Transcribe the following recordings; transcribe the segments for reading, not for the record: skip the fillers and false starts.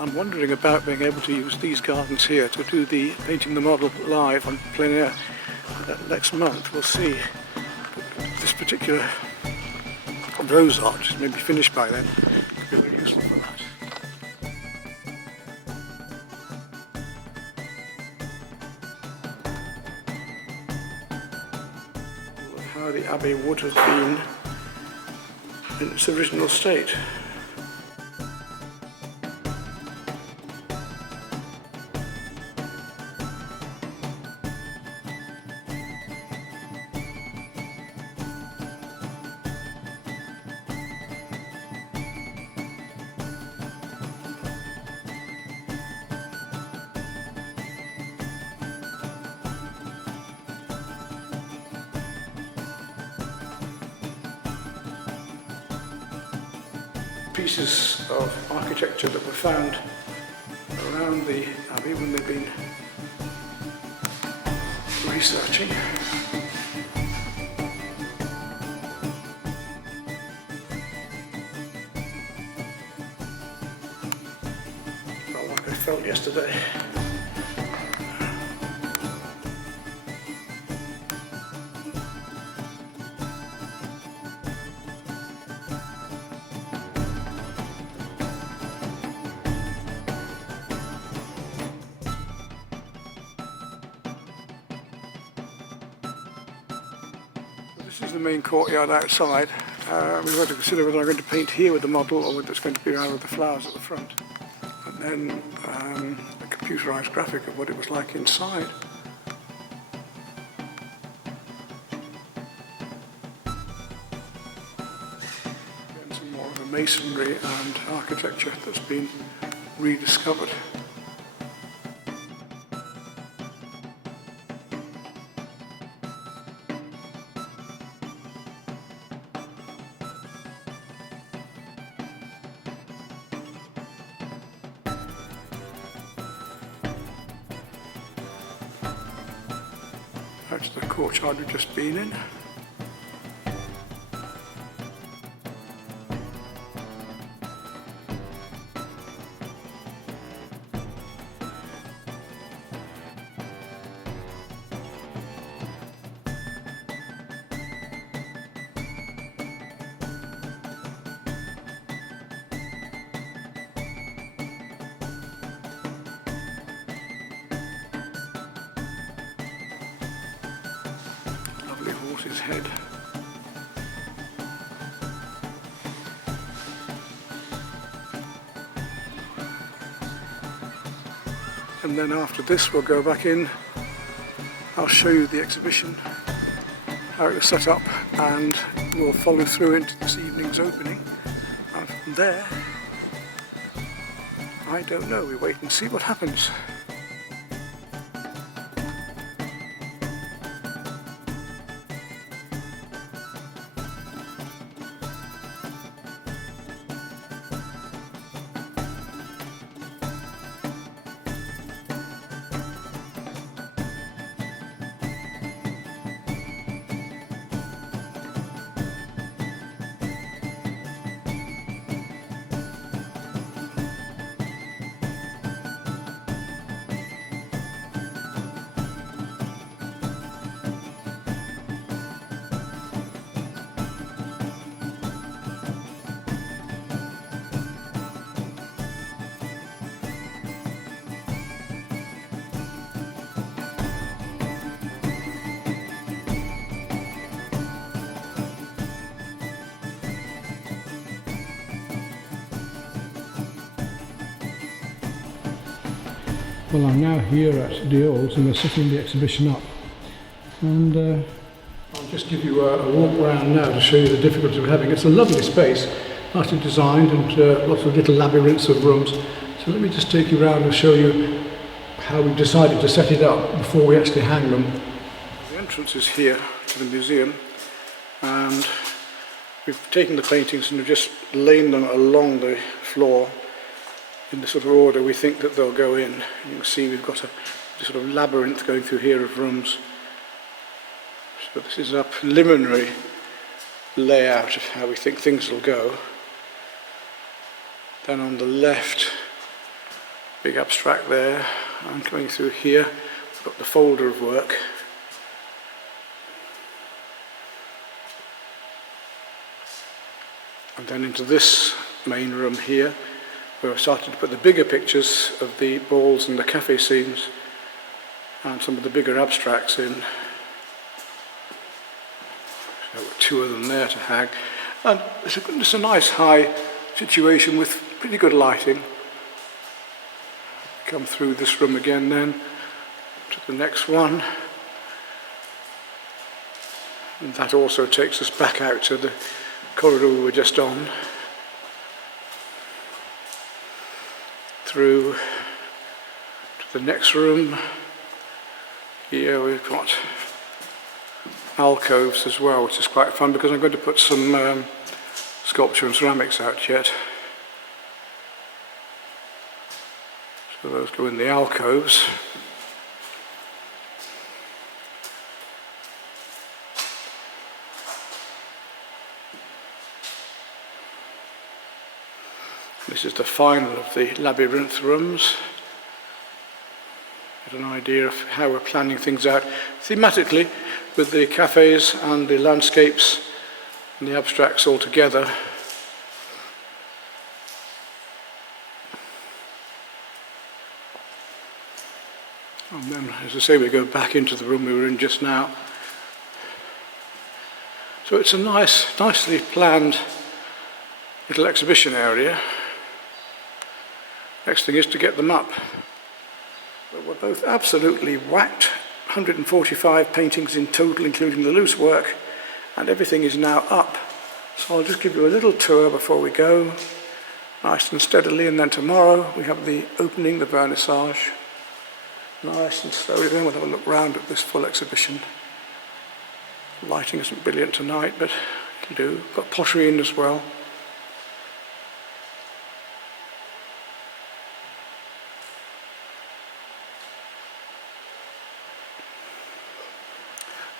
I'm wondering about being able to use these gardens here to do the painting the model live on plein air next month. We'll see. This particular rose art may be finished by then. Could be very useful for that. How the abbey would have been in its original state. Pieces of architecture that were found around the abbey when they've been researching. Felt like I felt yesterday. This is the main courtyard outside. We've got to consider whether I'm going to paint here with the model or whether it's going to be around with the flowers at the front. And then a computerised graphic of what it was like inside. And some more of the masonry and architecture that's been rediscovered. That's the courtyard we've just been in. Lovely horse's head. And then after this we'll go back in. I'll show you the exhibition, how it was set up, and we'll follow through into this evening's opening. And from there, I don't know, we wait and see what happens. Well, I'm now here at Diols and they're setting the exhibition up. And I'll just give you a walk around now to show you the difficulty we're having. It's a lovely space, nicely designed, and lots of little labyrinths of rooms. So let me just take you around and show you how we decided to set it up before we actually hang them. The entrance is here to the museum, and we've taken the paintings and we've just laid them along the floor in the sort of order we think that they'll go in. You can see we've got a sort of labyrinth going through here of rooms. So this is a preliminary layout of how we think things will go. Then on the left big abstract there, and coming through here, we've got the folder of work. And then into this main room here, where I started to put the bigger pictures of the balls and the cafe scenes, and some of the bigger abstracts in. So two of them there to hang. And it's a nice high situation with pretty good lighting. Come through this room again then, to the next one. And that also takes us back out to the corridor we were just on. Through to the next room. Here we've got alcoves as well, which is quite fun because I'm going to put some sculpture and ceramics out yet. So those go in the alcoves. This is the final of the labyrinth rooms. Get an idea of how we're planning things out thematically with the cafes and the landscapes and the abstracts all together. And then, as I say, we go back into the room we were in just now. So it's a nicely planned little exhibition area. Next thing is to get them up. But we're both absolutely whacked. 145 paintings in total, including the loose work, and everything is now up. So I'll just give you a little tour before we go, nice and steadily, and then tomorrow we have the opening, the vernissage. Nice and slowly, then we'll have a look round at this full exhibition. Lighting isn't brilliant tonight, but it'll do. Got pottery in as well.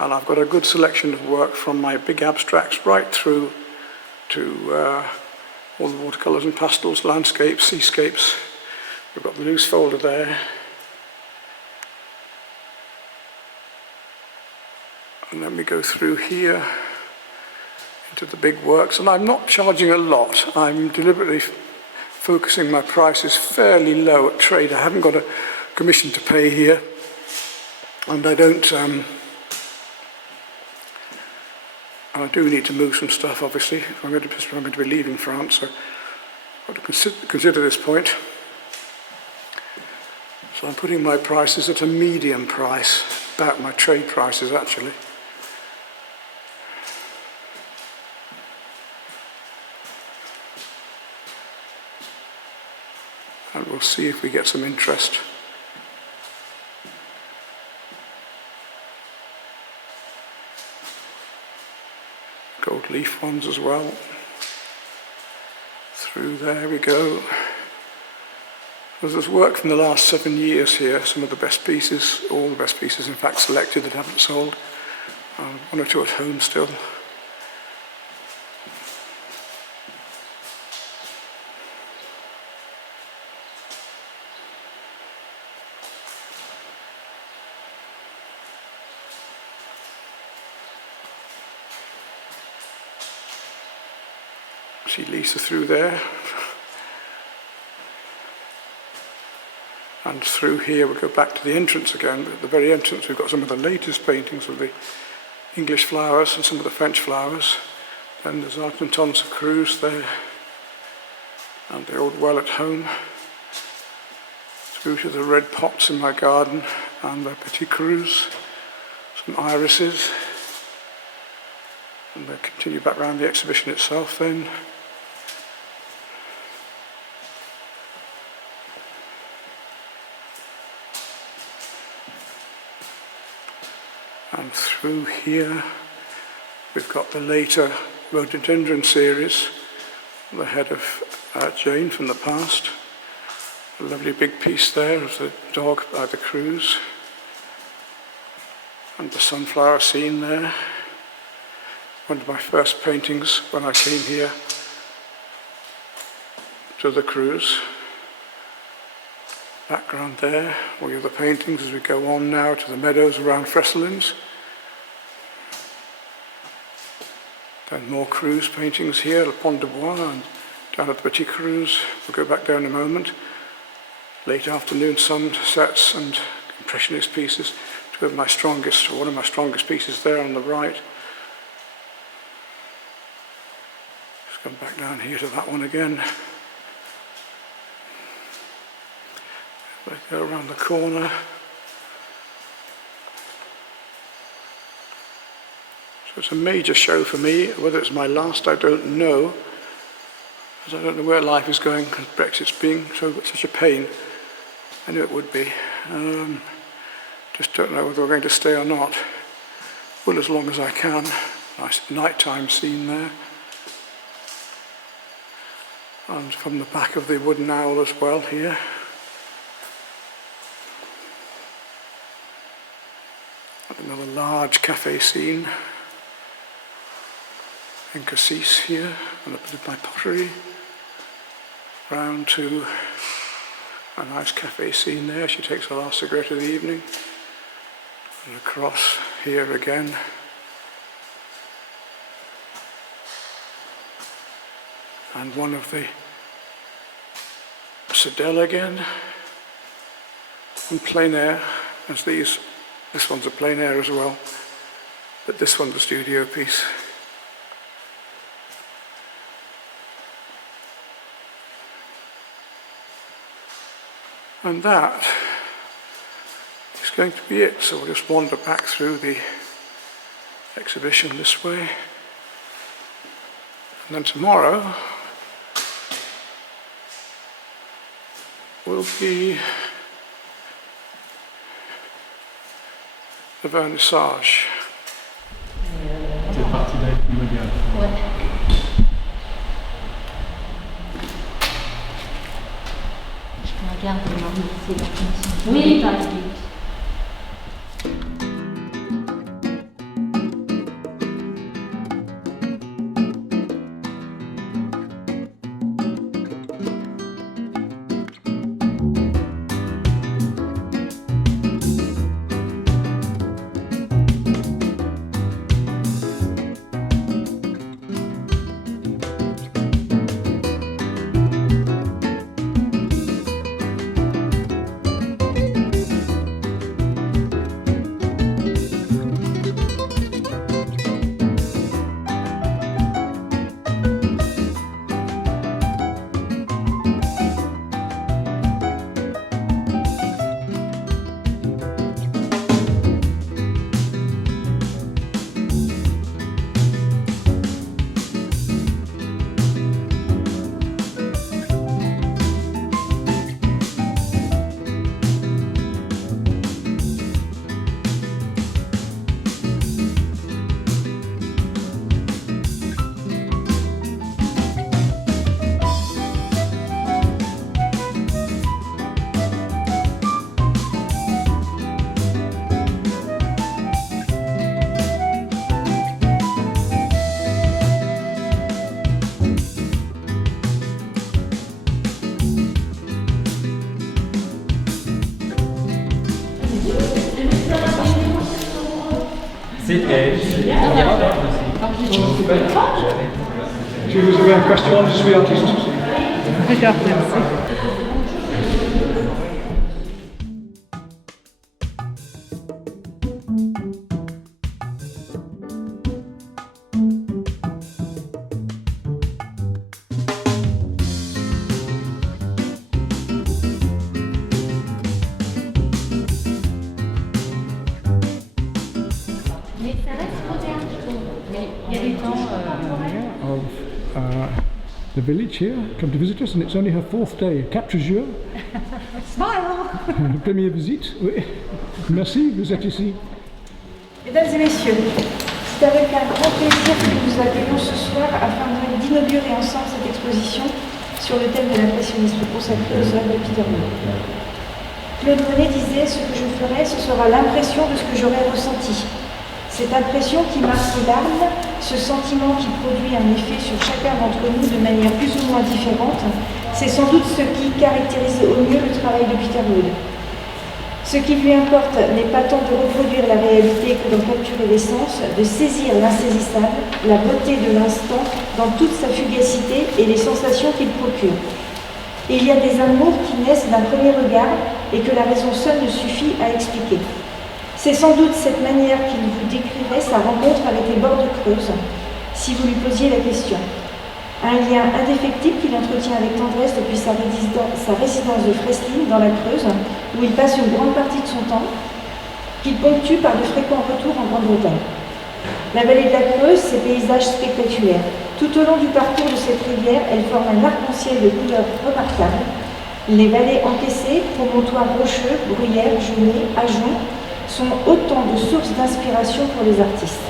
And I've got a good selection of work from my big abstracts right through to all the watercolours and pastels, landscapes, seascapes. We've got the loose folder there. And then we go through here into the big works. And I'm not charging a lot. I'm deliberately focusing my prices fairly low at trade. I haven't got a commission to pay here. And I don't... I do need to move some stuff, obviously, if I'm going to be leaving France, so I've got to consider this point. So I'm putting my prices at a medium price, about my trade prices actually. And we'll see if we get some interest. Gold leaf ones as well. Through there we go. There's work from the last 7 years here, some of the best pieces, all the best pieces in fact selected that haven't sold. One or two at home still. See Lisa through there. And through here we go back to the entrance again. At the very entrance we've got some of the latest paintings of the English flowers and some of the French flowers. Then there's Art and Thomas of Cruz there. And the old well at home. Through to the red pots in my garden and the Petit Cruz. Some irises. And we'll continue back around the exhibition itself then. And through here we've got the later rhododendron series, the head of Jane from the past. A lovely big piece there of the dog by the Cruz. And the sunflower scene there. One of my first paintings when I came here to the Cruz. background there, all the other paintings as we go on now to the meadows around Fresselins. Then more Cruz paintings here, Le Pont de Bois, and down at the Petit Cruz. We'll go back down in a moment. Late afternoon sunsets and impressionist pieces. Two of my strongest, or one of my strongest pieces there on the right. Just come back down here to that one again. We go around the corner. So it's a major show for me. Whether it's my last, I don't know. As I don't know where life is going, because Brexit's being such a pain. I knew it would be. Just don't know whether we're going to stay or not. Well, as long as I can. Nice nighttime scene there. And from the back of the wooden owl as well here. Another large cafe scene in Cassis here, and a bit of my pottery. Round to a nice cafe scene there. She takes her last cigarette of the evening. And across here again. And one of the Sedell again. In plein air, as these. This one's a plein air as well, but this one's a studio piece. And that is going to be it. So we'll just wander back through the exhibition this way. And then tomorrow will be the vernissage. C'est parti d'être mondial. Ouais. Je regarde maintenant, c'est la finition. Oui, par exemple. Si vous avez une question, je suis artiste. D'accord, merci. Mais ça reste moderne, je trouve. Mais il y a des temps. Of the village here, come to visit us, and it's only her 4th day. 4 jours. Smile. Première visite. Oui. Merci, vous êtes ici. Mesdames et messieurs, c'est avec un grand plaisir que nous vous accueillons ce soir afin d'inaugurer ensemble cette exposition sur le thème de l'impressionnisme consacré aux œuvres de Peter Moore. Claude Monet disait « Ce que je ferai, ce sera l'impression de ce que j'aurai ressenti ». Cette impression qui marque l'âme, ce sentiment qui produit un effet sur chacun d'entre nous de manière plus ou moins différente, C'est sans doute ce qui caractérise au mieux le travail de Peter Wood. Ce qui lui importe n'est pas tant de reproduire la réalité que d'en capturer l'essence, de saisir l'insaisissable, la beauté de l'instant dans toute sa fugacité et les sensations qu'il procure. Et il y a des amours qui naissent d'un premier regard et que la raison seule ne suffit à expliquer. C'est sans doute cette manière qu'il vous décrirait sa rencontre avec les bords de Creuse, si vous lui posiez la question. Un lien indéfectible qu'il entretient avec tendresse depuis sa résidence de Freslin dans la Creuse, où il passe une grande partie de son temps, qu'il ponctue par de fréquents retours en Grande-Bretagne. La vallée de la Creuse, ses paysages spectaculaires. Tout au long du parcours de cette rivière, elle forme un arc-en-ciel de couleurs remarquables. Les vallées encaissées, promontoires rocheux, bruyères, genêts, ajoncs, sont autant de sources d'inspiration pour les artistes.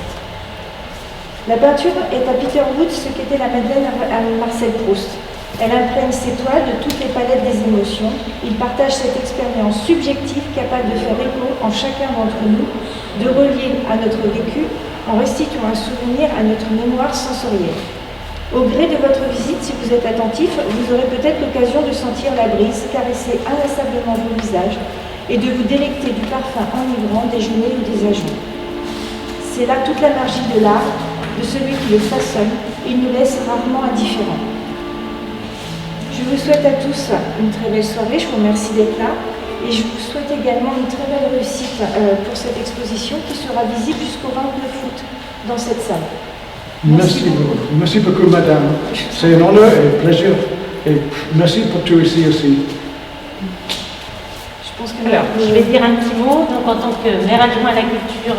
La peinture est à Peter Wood ce qu'était la Madeleine à Marcel Proust. Elle imprègne ses toiles de toutes les palettes des émotions. Il partage cette expérience subjective capable de faire écho en chacun d'entre nous, de relier à notre vécu en restituant un souvenir à notre mémoire sensorielle. Au gré de votre visite, si vous êtes attentif, vous aurez peut-être l'occasion de sentir la brise caresser inlassablement vos visages et de vous délecter du parfum enivrant des genêts ou des ajoncs. C'est là toute la magie de l'art, de celui qui le façonne. Il nous laisse rarement indifférents. Je vous souhaite à tous une très belle soirée, je vous remercie d'être là et je vous souhaite également une très belle réussite pour cette exposition qui sera visible jusqu'au 29 août dans cette salle. Merci beaucoup, madame. C'est un honneur et un plaisir. Et merci pour tout ici aussi. Je pense que Alors, je vais dire un petit mot. Donc, en tant que maire adjoint à la culture,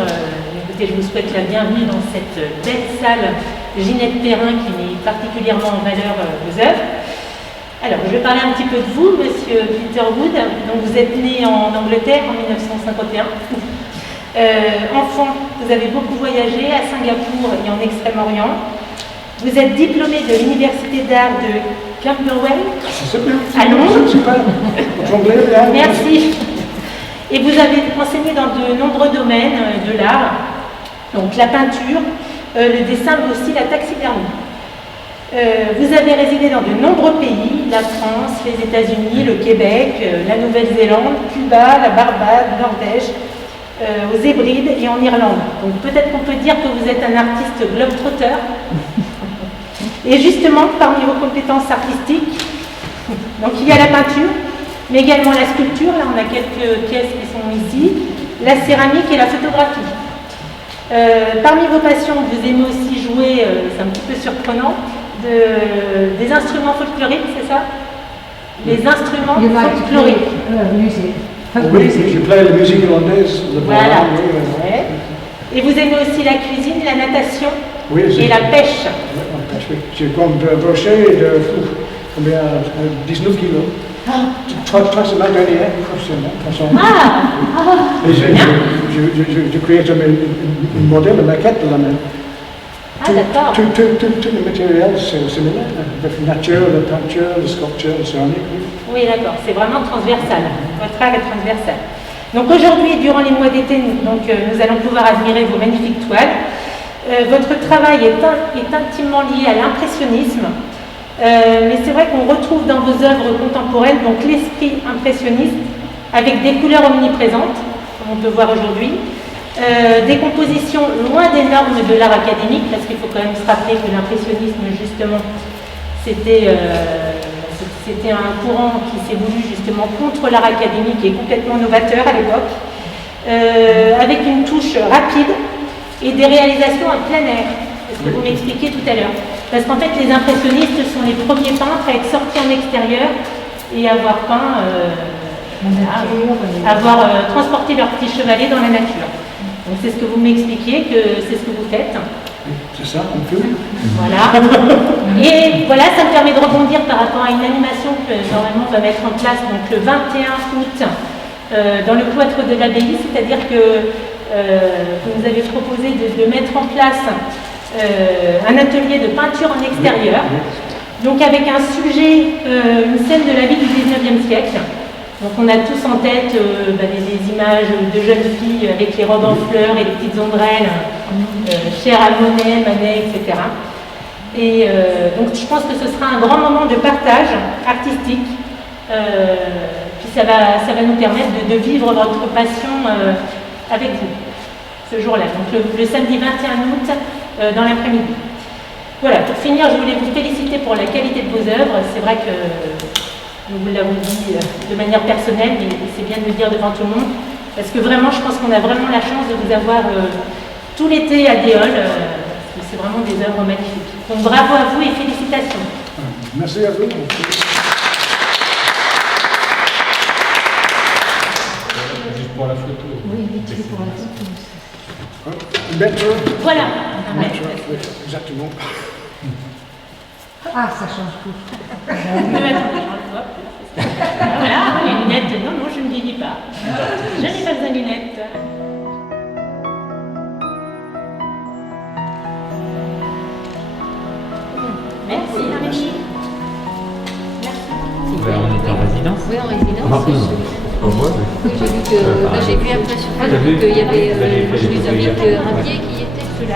écoutez, je vous souhaite la bienvenue dans cette belle salle Ginette Perrin qui met particulièrement en valeur vos œuvres. Alors, je vais parler un petit peu de vous, monsieur Peter Wood. Donc, vous êtes né en Angleterre en 1951. Enfant, vous avez beaucoup voyagé à Singapour et en Extrême-Orient. Vous êtes diplômé de l'Université d'art de Camberwell à Londres. Merci. Et vous avez enseigné dans de nombreux domaines de l'art, donc la peinture, le dessin, mais aussi la taxidermie. Vous avez résidé dans de nombreux pays, la France, les États-Unis, le Québec, la Nouvelle-Zélande, Cuba, la Barbade, Norvège, aux Hébrides et en Irlande. Donc peut-être qu'on peut dire que vous êtes un artiste globe-trotter. Et justement, parmi vos compétences artistiques, donc il y a la peinture, mais également la sculpture, là on a quelques pièces qui sont ici, la céramique et la photographie. Parmi vos passions, vous aimez aussi jouer, c'est un petit peu surprenant, des instruments folkloriques, c'est ça? Les instruments folkloriques. Oui, je plais la musique irlandaise. Voilà. Ouais. Et vous aimez aussi la cuisine, la natation et la pêche. J'ai broché de combien 19 kilos. Trois semaines dernières. Je crée un modèle, une maquette de la main. Ah, d'accord. Tout le matériel, c'est similaire. La nature, la peinture, la sculpture, la céramique. Oui, d'accord. C'est vraiment transversal. Votre art est transversal. Donc aujourd'hui, durant les mois d'été, nous allons pouvoir admirer vos magnifiques toiles. Votre travail est intimement lié à l'impressionnisme. Mais c'est vrai qu'on retrouve dans vos œuvres contemporaines donc l'esprit impressionniste avec des couleurs omniprésentes, comme on peut voir aujourd'hui. Des compositions loin des normes de l'art académique, parce qu'il faut quand même se rappeler que l'impressionnisme, justement, c'était un courant qui s'est voulu justement contre l'art académique et complètement novateur à l'époque, avec une touche rapide et des réalisations en plein air, c'est ce que vous m'expliquiez tout à l'heure. Parce qu'en fait, les impressionnistes sont les premiers peintres à être sortis en extérieur et avoir peint, avoir transporté leur petit chevalet dans la nature. Donc c'est ce que vous m'expliquiez, que c'est ce que vous faites. C'est ça, on peut. Voilà. Et voilà, ça me permet de rebondir par rapport à une animation que normalement on va mettre en place donc le 21 août dans le cloître de l'abbaye, c'est-à-dire que vous nous avez proposé de mettre en place un atelier de peinture en extérieur, donc avec un sujet, une scène de la vie du 19e siècle. Donc on a tous en tête des images de jeunes filles avec les robes en fleurs et les petites ombrelles, chères à Monet, Manet, etc. Et donc je pense que ce sera un grand moment de partage artistique. Puis ça va nous permettre de vivre votre passion avec vous ce jour-là. Donc le samedi 21 août dans l'après-midi. Voilà, pour finir, je voulais vous féliciter pour la qualité de vos œuvres. C'est vrai que nous vous l'avons dit de manière personnelle, mais c'est bien de le dire devant tout le monde, parce que vraiment, je pense qu'on a vraiment la chance de vous avoir tout l'été à Déol, parce que c'est vraiment des œuvres magnifiques. Donc bravo à vous et félicitations. Merci à vous. Juste pour la photo. Oui, vite fait pour la photo. Maître. Voilà. Exactement. Ah, ça change tout. Voilà, les lunettes. Non, non, je ne vieillis pas. Je n'ai pas besoin de lunettes. Merci, Amélie. On était en résidence. Oui, en résidence. Ah, Oui, j'ai vu que, j'ai vu après sur Facebook qu'il y avait Ludovic Rapier qui y était. C'était